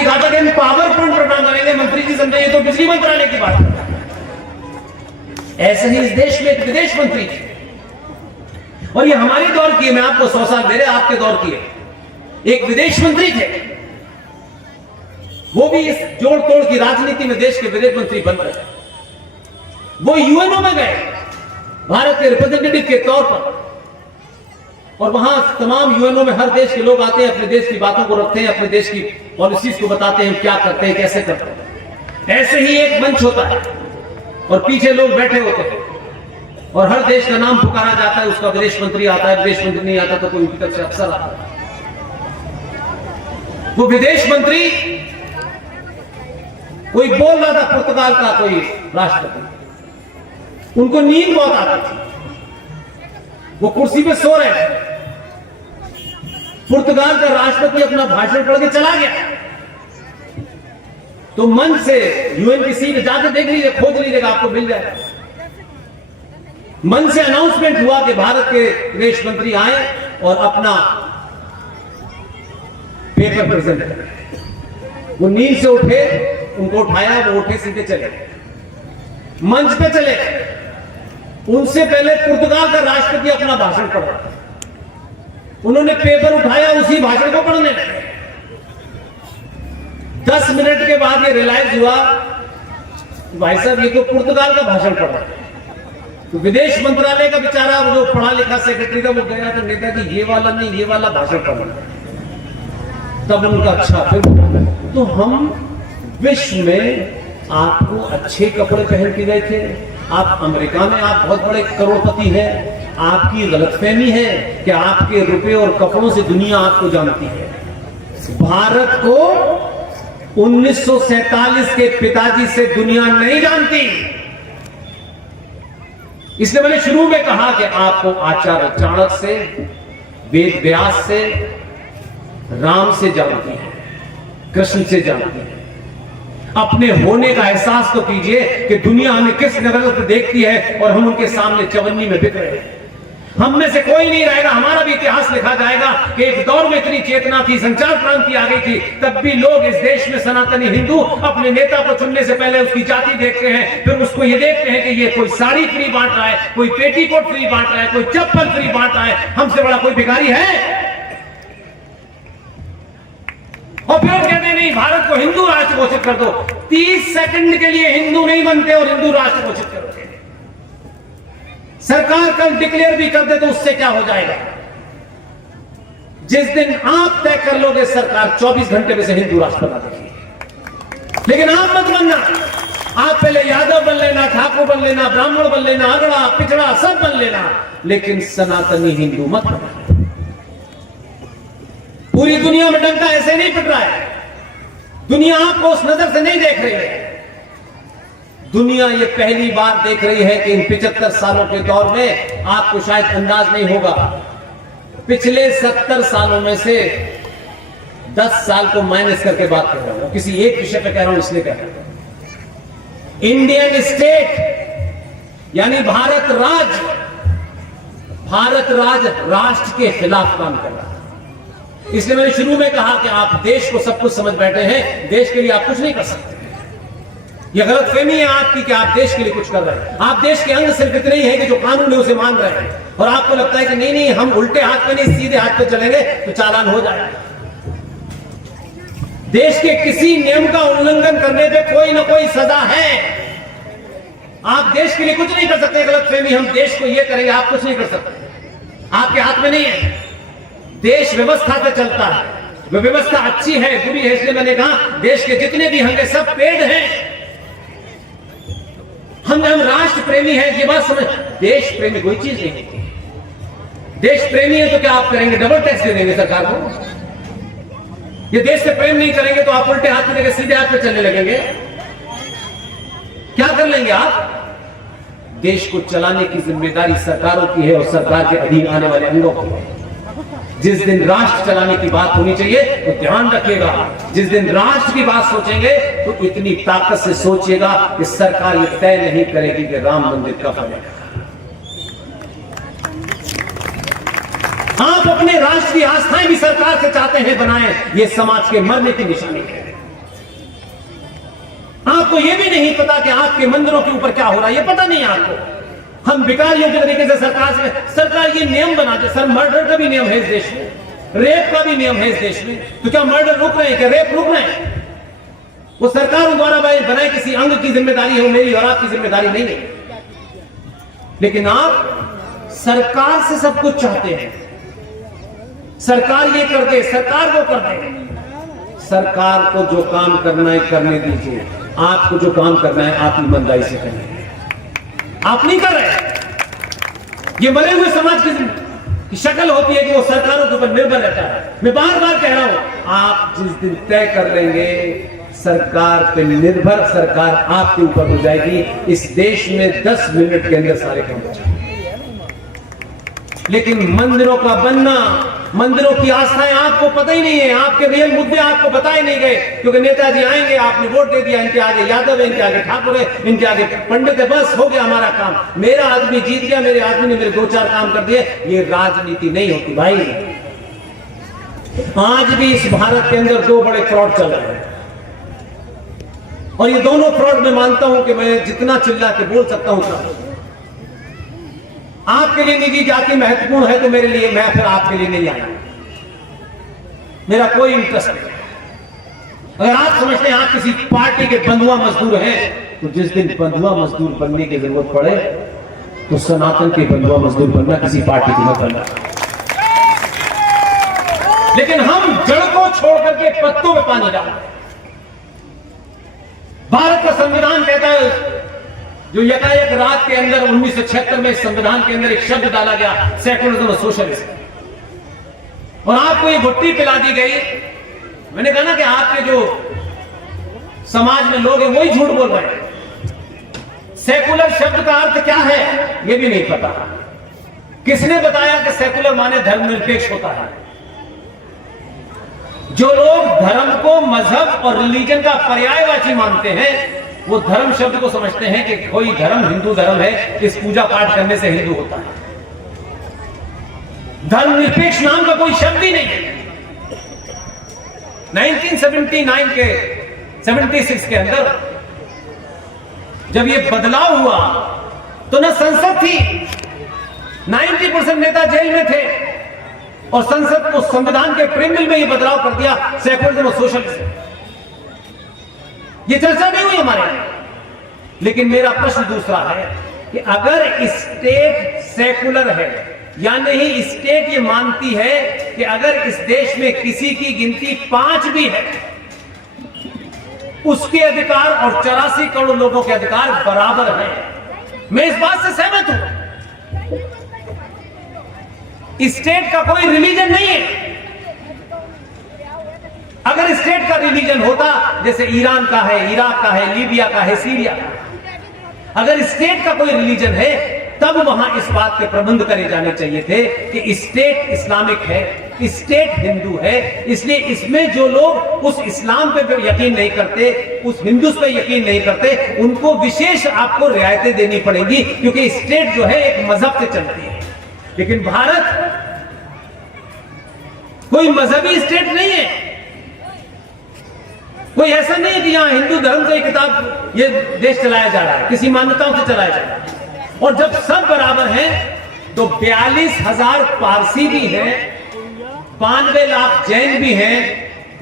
कहा था कि पावर पॉइंट प्रदान करेंगे। मंत्री जी समझे ये तो बिजली मंत्रालय की बात है। ऐसे ही इस देश में एक विदेश मंत्री थे और ये हमारे दौर की, मैं आपको 100 साल दे रहे, आपके दौर की है। एक विदेश मंत्री थे, वो भी इस जोड़ तोड़ की राजनीति में देश के विदेश मंत्री बन गए। वो यूएनओ में गए भारत के रिप्रेजेंटेटिव के तौर पर, और वहां तमाम यूएनओ में हर देश के लोग आते हैं, अपने देश की बातों को रखते हैं, अपने देश की पॉलिसीज को बताते हैं, क्या करते हैं, कैसे करते हैं। ऐसे ही एक मंच होता है और पीछे लोग बैठे होते हैं और हर देश का नाम पुकारा जाता है, उसका विदेश मंत्री आता है, विदेश मंत्री नहीं आता तो कोई उनकी तरफ से अफसर आता है। वो विदेश मंत्री कोई बोल रहा था पुर्तगाल का कोई राष्ट्रपति, उनको नींद बहुत आती थी, वो कुर्सी पे सो रहे थे। पुर्तगाल का राष्ट्रपति अपना भाषण पढ़ के चला गया तो मंच से यूएन की सीट जाके देख लीजिए, खोज लीजिएगा, आपको मिल जाएगा। मंच से अनाउंसमेंट हुआ कि भारत के विदेश मंत्री आए और अपना पेपर प्रेजेंट करें। वो नींद से उठे, उनको उठाया, वो उठे, सीधे चले, मंच पे चले। उनसे पहले पुर्तगाल का राष्ट्रपति अपना भाषण पढ़ रहा था, उन्होंने पेपर उठाया, उसी भाषण को पढ़ने लगे। 10 मिनट के बाद ये रियलाइज हुआ भाई साहब ये तो पुर्तगाल का भाषण पढ़ रहा है। तो विदेश मंत्रालय का बेचारा जो पढ़ा लिखा सेक्रेटरी था वो गया तो नेता कि ये वाला नहीं, ये वाला भाषण पढ़ रहा है। तब उनका अच्छा, फिर तो हम विश्व में आपको अच्छे कपड़े पहन के गए थे, आप अमेरिका में आप बहुत बड़े करोड़पति हैं, आपकी गलतफहमी है कि आपके रुपए और कपड़ों से दुनिया आपको जानती है। भारत को 1947 के पिताजी से दुनिया नहीं जानती। इसलिए मैंने शुरू में कहा कि आपको आचार्य चाणक्य से, वेद व्यास से, राम से जानती है, कृष्ण से जानती है। अपने होने का एहसास तो कीजिए कि दुनिया हमें किस नजर से देखती है और हम उनके सामने चवन्नी में बिक रहे हैं। हम में से कोई नहीं रहेगा, हमारा भी इतिहास लिखा जाएगा कि एक दौर में इतनी चेतना थी, संचार क्रांति आ गई थी, तब भी लोग इस देश में सनातनी हिंदू अपने नेता को चुनने से पहले उसकी जाति देखते हैं, फिर उसको ये देखते हैं कि ये कोई साड़ी फ्री बांट रहा है, कोई पेटीकोट फ्री बांट रहा है, कोई चप्पल फ्री बांट रहा है, हमसे बड़ा कोई भिखारी है। और फिर कहते हैं नहीं भारत को हिंदू राष्ट्र घोषित कर दो। 30 सेकंड के लिए हिंदू नहीं बनते और हिंदू राष्ट्र घोषित करोगे। सरकार कल डिक्लेयर भी कर दे तो उससे क्या हो जाएगा? जिस दिन आप तय कर लोगे सरकार 24 घंटे में से हिंदू राष्ट्र बना देगी। लेकिन आप मत बनना, आप पहले यादव बन लेना, ठाकुर बन लेना, ब्राह्मण बन लेना, अगड़ा पिछड़ा सब बन लेना, लेकिन सनातनी हिंदू मत बनना। पूरी दुनिया में डंका ऐसे नहीं पिट रहा है, दुनिया आपको उस नजर से नहीं देख रही है। दुनिया ये पहली बार देख रही है कि इन 75 सालों के दौर में आपको शायद अंदाज नहीं होगा, पिछले 70 सालों में से 10 साल को माइनस करके बात कर रहा हूं, किसी एक विषय पे कह रहा हूं इसलिए कह रहा हूं। इंडियन स्टेट यानी भारत राज राष्ट्र के खिलाफ काम कर रहा है। इसलिए मैंने शुरू में कहा कि आप देश को सब कुछ समझ बैठे हैं, देश के लिए आप कुछ नहीं कर सकते। यह गलतफहमी है आपकी कि आप देश के लिए कुछ कर रहे हैं। आप देश के अंग सिर्फ इतने ही हैं कि जो कानून है उसे मान रहे हैं, और आपको लगता है कि नहीं नहीं हम उल्टे हाथ पे नहीं सीधे हाथ पे चलेंगे तो चालान हो जाएगा। देश के किसी नियम का उल्लंघन करने पे कोई ना कोई सजा है। आप देश के लिए कुछ नहीं कर सकते। गलतफहमी हम देश को ये करेंगे, आप कुछ नहीं कर सकते, आपके हाथ में नहीं है। देश व्यवस्था पे चलता है, वह व्यवस्था अच्छी है बुरी है, इसलिए मैंने कहा देश के जितने भी अंग सब पेड़ हैं। हम राष्ट्र प्रेमी हैं, ये बात समझ। देश प्रेमी कोई चीज नहीं है। देश प्रेमी है तो क्या आप करेंगे? डबल टैक्स दे देंगे सरकार को। ये देश से प्रेम नहीं करेंगे तो आप उल्टे हाथ में लेकर सीधे हाथ पे चलने लगेंगे। क्या कर लेंगे आप? देश को चलाने की जिम्मेदारी सरकारों की है और सरकार के अधीन आने वाले अंगों की है। जिस दिन राष्ट्र चलाने की बात होनी चाहिए तो ध्यान रखिएगा, जिस दिन राष्ट्र की बात सोचेंगे तो इतनी ताकत से सोचिएगा कि सरकार ये तय नहीं करेगी कि राम मंदिर कब बनेगा। आप अपने राष्ट्र की आस्थाएं भी सरकार से चाहते हैं बनाएं, ये समाज के मरने की निशानी है। आपको यह भी नहीं पता कि आपके मंदिरों के ऊपर क्या हो रहा है, ये पता नहीं है आपको। हम भिखारियों के तरीके से सरकार ये नियम बनाते। सर, मर्डर का भी नियम है इस देश में, रेप का भी नियम है इस देश में, तो क्या मर्डर रुक रहे हैं, क्या रेप रुक रहे हैं? वो सरकारों द्वारा बनाए किसी अंग की जिम्मेदारी है, मेरी और आपकी जिम्मेदारी नहीं है। लेकिन आप सरकार से सब कुछ चाहते हैं, सरकार ये कर दे, सरकार वो कर दे। सरकार को जो काम करना है करने दीजिए, आपको जो काम करना है आप ईमानदारी से करें। आप नहीं कर रहे। ये मरे हुए समाज की शक्ल होती है कि वो सरकारों के ऊपर निर्भर रहता है। मैं बार बार कह रहा हूं, आप जिस दिन तय कर लेंगे सरकार पे निर्भर, सरकार आपके ऊपर हो जाएगी, इस देश में 10 मिनट के अंदर सारे काम हो जाएंगे। लेकिन मंदिरों का बनना, मंदिरों की आस्थाएं आपको पता ही नहीं है, आपके रियल मुद्दे आपको बताए नहीं गए, क्योंकि नेताजी आएंगे, आपने वोट दे दिया, इनके आगे यादव है, इनके आगे ठाकुर है, इनके आगे पंडित है, बस हो गया हमारा काम, मेरा आदमी जीत गया, मेरे आदमी ने मेरे 2-4 काम कर दिए। ये राजनीति नहीं होती भाई। आज भी इस भारत के अंदर 2 बड़े फ्रॉड चल रहे हैं, और ये दोनों फ्रॉड मैं मानता हूं कि मैं जितना चिल्ला के बोल सकता हूं उतना। आपके लिए निजी जाति महत्वपूर्ण है तो मेरे लिए, मैं फिर आपके लिए नहीं आया, मेरा कोई इंटरेस्ट नहीं। अगर आप समझते हैं आप किसी पार्टी के बंधुआ मजदूर हैं, तो जिस दिन बंधुआ मजदूर बनने की जरूरत पड़े तो सनातन के बंधुआ मजदूर बनना, किसी पार्टी की मत बनना। लेकिन हम जड़ को छोड़ करके पत्तों में पानी डालते हैं। भारत का संविधान कहता है, जो यकायक रात के अंदर 1976 में संविधान के अंदर एक शब्द डाला गया, सेकुलरिज्म और सोशलिज्म, और आपको ये भुट्टी पिला दी गई। मैंने कहा ना कि आपके जो समाज में लोग हैं वही झूठ बोल रहे हैं। सेकुलर शब्द का अर्थ क्या है ये भी नहीं पता। किसने बताया कि सेकुलर माने धर्मनिरपेक्ष होता है? जो लोग धर्म को मजहब और रिलीजन का पर्यायवाची मानते हैं, वो धर्म शब्द को समझते हैं कि कोई धर्म हिंदू धर्म है, इस पूजा पाठ करने से हिंदू होता है। धर्मनिरपेक्ष नाम का कोई शब्द ही नहीं है। 1979 के 76 के अंदर जब ये बदलाव हुआ तो ना संसद थी, 90% नेता जेल में थे, और संसद को संविधान के प्रेमिल में ये बदलाव कर दिया, सेकुलरिज्म और सोशलिज्म। ये चर्चा नहीं हुई हमारे यहां। लेकिन मेरा प्रश्न दूसरा है कि अगर स्टेट सेकुलर है, या नहीं स्टेट ये मानती है कि अगर इस देश में किसी की गिनती 5 भी है, उसके अधिकार और 84 करोड़ लोगों के अधिकार बराबर हैं। मैं इस बात से सहमत हूं। स्टेट का कोई रिलीजन नहीं है। अगर स्टेट का रिलीजन होता, जैसे ईरान का है, इराक का है, लीबिया का है, सीरिया का, अगर स्टेट का कोई रिलीजन है तब वहां इस बात के प्रबंध करे जाने चाहिए थे कि स्टेट इस्लामिक है, स्टेट हिंदू है, इसलिए इसमें जो लोग उस इस्लाम पे यकीन नहीं करते, उस हिंदुत्व पे यकीन नहीं करते, उनको विशेष आपको रियायतें देनी पड़ेगी, क्योंकि स्टेट जो है एक मजहब से चलती है। लेकिन भारत कोई मजहबी स्टेट नहीं है। कोई ऐसा नहीं है कि यहां हिंदू धर्म से किताब ये देश चलाया जा रहा है, किसी मान्यताओं से चलाया जा रहा है। और जब सब बराबर हैं तो 42,000 पारसी भी हैं, 92 लाख जैन भी हैं,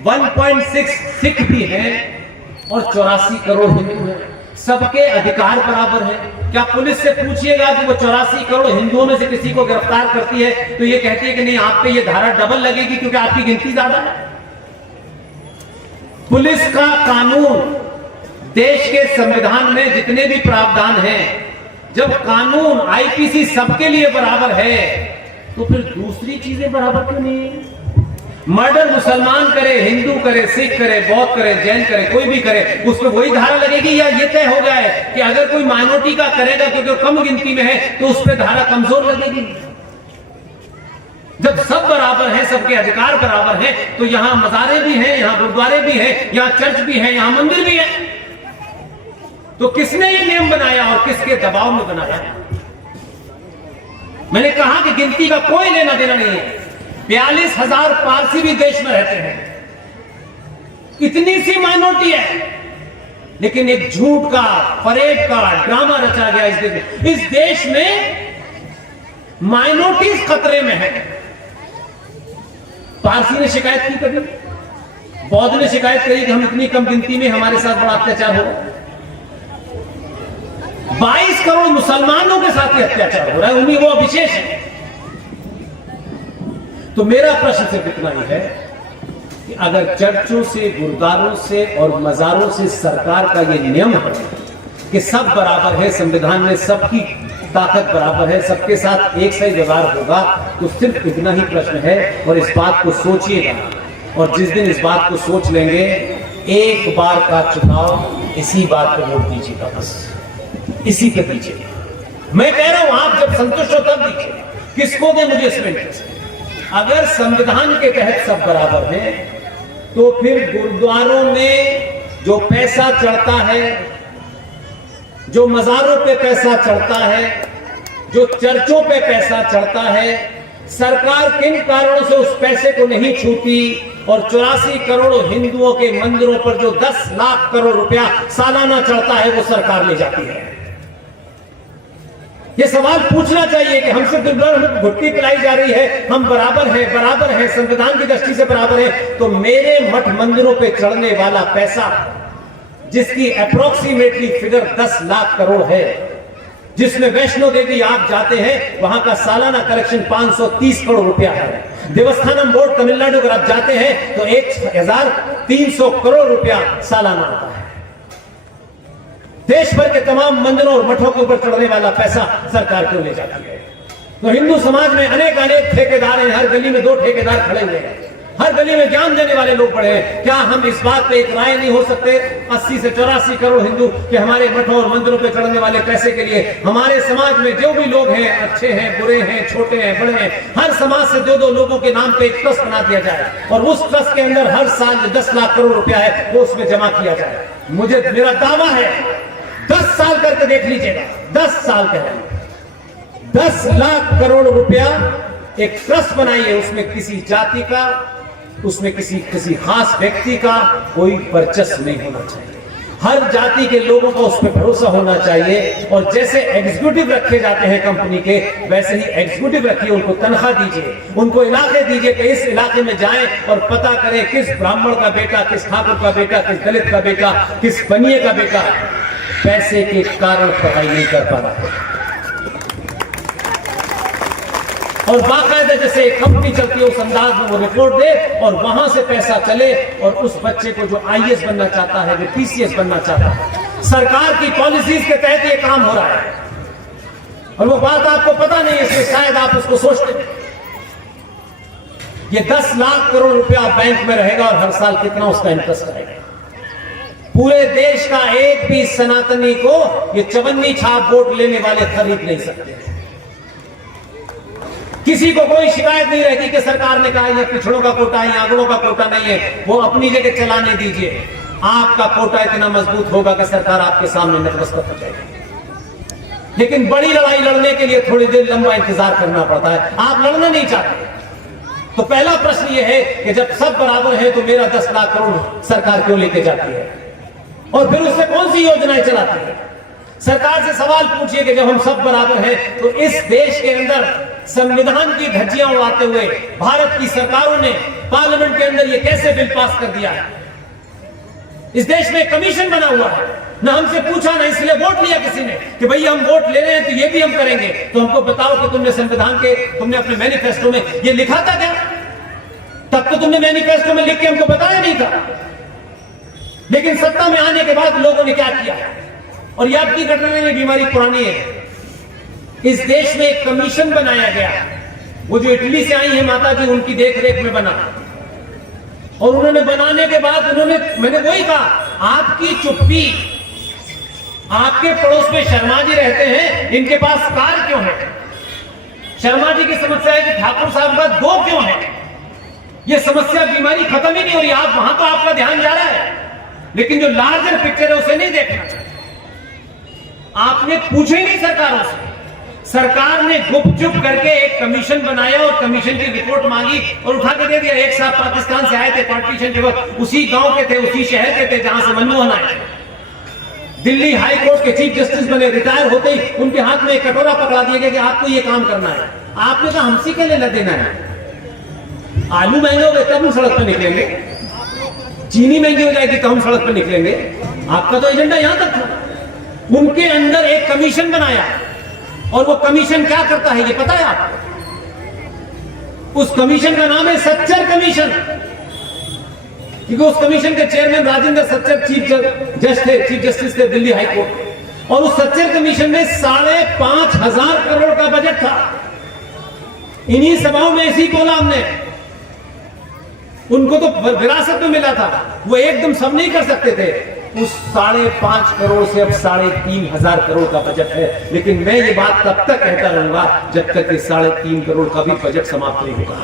1.6 सिख भी हैं, और 84 करोड़ हिंदू हैं। सबके अधिकार बराबर हैं। क्या पुलिस से पूछिएगा कि वो 84 करोड़ हिंदुओं में से किसी को गिरफ्तार करती है तो ये कहती है कि नहीं, आप पे ये धारा डबल लगेगी क्योंकि आपकी गिनती ज्यादा है। पुलिस का कानून, देश के संविधान में जितने भी प्रावधान हैं, जब कानून आईपीसी सबके लिए बराबर है तो फिर दूसरी चीजें बराबर क्यों नहीं है? मर्डर मुसलमान करे, हिंदू करे, सिख करे, बौद्ध करे, जैन करे, कोई भी करे, उस पर वही धारा लगेगी, या ये तय हो गया है कि अगर कोई माइनॉरिटी का करेगा क्योंकि कम गिनती में है तो उस पर धारा कमजोर लगेगी? जब सब बराबर हैं, सबके अधिकार बराबर हैं, तो यहां मजारे भी हैं, यहां गुरुद्वारे भी हैं, यहां चर्च भी है, यहां मंदिर भी है। तो किसने ये नियम बनाया और किसके दबाव में बनाया? मैंने कहा कि गिनती का कोई लेना देना नहीं है। 42,000 पारसी भी देश में रहते हैं, इतनी सी माइनॉरिटी है, लेकिन एक झूठ का, परेड का ड्रामा रचा गया इस देश में। इस देश में माइनॉरिटीज खतरे में है। पारसी ने शिकायत की कभी? बौद्ध ने शिकायत करी कि हम इतनी कम गिनती में हमारे साथ बड़ा अत्याचार हो रहा है। 22 करोड़ मुसलमानों के साथ ही अत्याचार हो रहा है, उन्हीं वो विशेष है। तो मेरा प्रश्न सिर्फ इतना ही है कि अगर चर्चों से, गुरुद्वारों से और मजारों से सरकार का यह नियम है कि सब बराबर है, संविधान में सबकी ताकत बराबर है, सबके साथ एक सही व्यवहार होगा, तो सिर्फ इतना ही प्रश्न है। और इस बात को सोचिएगा, और जिस दिन इस बात को सोच लेंगे, एक बार का चुनाव इसी बात पर वोट दीजिएगा, बस इसी पे दीजिए। मैं कह रहा हूं आप जब संतुष्ट हो तब दीजिए। किसको दे मुझे इसमें इंटरेस्ट है। अगर संविधान के तहत सब बराबर हैं, तो फिर गुरुद्वारों में जो पैसा चढ़ता है, जो मजारों पे पैसा चढ़ता है, जो चर्चों पे पैसा चढ़ता है, सरकार किन कारणों से उस पैसे को नहीं छूती? और 84 करोड़ हिंदुओं के मंदिरों पर जो 10 लाख करोड़ रुपया सालाना चढ़ता है, वो सरकार ले जाती है। ये सवाल पूछना चाहिए कि हमसे घुट्टी पिलाई जा रही है, हम बराबर हैं, संविधान की दृष्टि से बराबर है, तो मेरे मठ मंदिरों पे चढ़ने वाला पैसा, जिसकी अप्रोक्सीमेटली फिगर 10 लाख करोड़ है, जिसमें वैष्णो देवी आप जाते हैं, वहां का सालाना कलेक्शन 530 करोड़ रुपया है। देवस्थानम बोर्ड तमिलनाडु अगर आप जाते हैं तो 1300 करोड़ रुपया सालाना आता है। देश भर के तमाम मंदिरों और मठों के ऊपर चढ़ने वाला पैसा सरकार क्यों ले जाती है? तो हिंदू समाज में अनेक ठेकेदार हैं, हर गली में 2 ठेकेदार खड़े हुए हैं, हर गली में ज्ञान देने वाले लोग पड़े हैं। क्या हम इस बात पे एक राय नहीं हो सकते 80 से 84 करोड़ हिंदू कि हमारे मठों और मंदिरों पे चढ़ने वाले पैसे के लिए हमारे समाज में जो भी लोग हैं, अच्छे हैं, बुरे हैं, छोटे हैं, बड़े हैं, हर समाज से 2-2 लोगों के नाम पे एक ट्रस्ट बना दिया जाए, और उस ट्रस्ट के अंदर हर साल 10 लाख करोड़ रुपया है वो उसमें जमा किया जाए। मेरा दावा है 10 साल करके देख लीजिएगा, 10 साल करेंगे, 10 लाख करोड़ रुपया एक ट्रस्ट बनाइए, उसमें किसी जाति का, उसमें किसी खास व्यक्ति का कोई वर्चस्व नहीं होना चाहिए। हर जाति के लोगों को उस पर भरोसा होना चाहिए। और जैसे एग्जीक्यूटिव रखे जाते हैं कंपनी के, वैसे ही एग्जीक्यूटिव रखिए, उनको तनख्वाह दीजिए, उनको इलाके दीजिए कि इस इलाके में जाएं और पता करें किस ब्राह्मण का बेटा, किस ठाकुर का बेटा, किस दलित का बेटा, किस बनिए का बेटा पैसे के कारण पढ़ाई नहीं कर पा रहा। और बाकायदा जैसे एक कंपनी चलती है उस अंदाज में वो रिपोर्ट दे, और वहां से पैसा चले, और उस बच्चे को जो आईएएस बनना चाहता है, जो पीसीएस बनना चाहता है, सरकार की पॉलिसीज के तहत ये काम हो रहा है। और वो बात आपको पता नहीं है, इसलिए शायद आप उसको सोचते हैं। ये 10 लाख करोड़ रुपया बैंक में रहेगा, और हर साल कितना उसका इंटरेस्ट आएगा। पूरे देश का एक भी सनातनी को ये चवन्नी छाप वोट लेने वाले खरीद नहीं सकते। किसी को कोई शिकायत नहीं रहती कि सरकार ने कहा ये पिछड़ों का कोटा है, आंकड़ों का कोटा नहीं है, वो अपनी जगह चलाने दीजिए। आपका कोटा इतना मजबूत होगा कि सरकार आपके सामने नतमस्तक हो जाएगी। लेकिन बड़ी लड़ाई लड़ने के लिए थोड़ी देर लंबा इंतजार करना पड़ता है। आप लड़ना नहीं चाहते, तो पहला प्रश्न ये है कि जब सब बराबर है तो मेरा 10 लाख करोड़ सरकार क्यों लेके जाती है? और फिर उससे कौन सी योजनाएं चलाती है? सरकार से सवाल पूछिए कि जब हम सब बराबर हैं तो इस देश के अंदर संविधान की धज्जियां उड़ाते हुए भारत की सरकारों ने पार्लियामेंट के अंदर ये कैसे बिल पास कर दिया है? इस देश में कमीशन बना हुआ है, ना हमसे पूछा ना इसलिए वोट लिया किसी ने कि भैया हम वोट ले रहे हैं तो ये भी हम करेंगे। तो हमको बताओ कि तुमने संविधान के, तुमने अपने मैनिफेस्टो में ये लिखा था क्या? तब तो तुमने मैनिफेस्टो में लिख के हमको बताया नहीं था। लेकिन सत्ता में आने के बाद लोगों ने क्या किया? और याद की घटना में बीमारी पुरानी है। इस देश में एक कमीशन बनाया गया, वो जो इटली से आई है माता जी, उनकी देखरेख में बना। और उन्होंने बनाने के बाद मैंने वही कहा, आपकी चुप्पी, आपके पड़ोस में शर्मा जी रहते हैं, इनके पास कार क्यों है? शर्मा जी की समस्या है कि ठाकुर साहब का 2 क्यों है? ये समस्या, बीमारी खत्म ही नहीं हो रही। आप वहां तो आपका ध्यान जा रहा है, लेकिन जो लार्जर पिक्चर है उसे नहीं देखना चाहिए। आपने पूछे नहीं सरकारों से। सरकार ने गुपचुप करके एक कमीशन बनाया और कमीशन की रिपोर्ट मांगी और उठा के दे दिया। एक साहब पाकिस्तान से आए थे पार्टीशन के वक्त, उसी गांव के थे, उसी शहर के थे जहां से मनमोहन आए थे। दिल्ली हाई कोर्ट के चीफ जस्टिस बने, रिटायर होते ही उनके हाथ में एक कटोरा पकड़ा दिया गया कि आपको ये काम करना है। आपने कहा हमसे क्या लेना देना है? आलू महंगे हो गए तब हम सड़क पर निकलेंगे, चीनी महंगी हो जाएगी तो हम सड़क पर निकलेंगे। आपका तो एजेंडा यहां तक था। उनके अंदर एक कमीशन बनाया, और वो कमीशन क्या करता है ये पता है आपको? उस कमीशन का नाम है सच्चर कमीशन, क्योंकि उस कमीशन के chairman Rajendra Sachar chief justice थे दिल्ली हाई कोर्ट। और उस सच्चर कमीशन में 5,500 करोड़ का बजट था। इन्हीं सभाओं में ऐसी बोला हमने, उनको तो विरासत में मिला था, वो एकदम सब नहीं कर सकते थे। उस 5.5 करोड़ से अब 3,500 करोड़ का बजट है। लेकिन मैं ये बात तब तक कहता रहूंगा जब तक कि 3.5 करोड़ का भी बजट समाप्त नहीं होगा।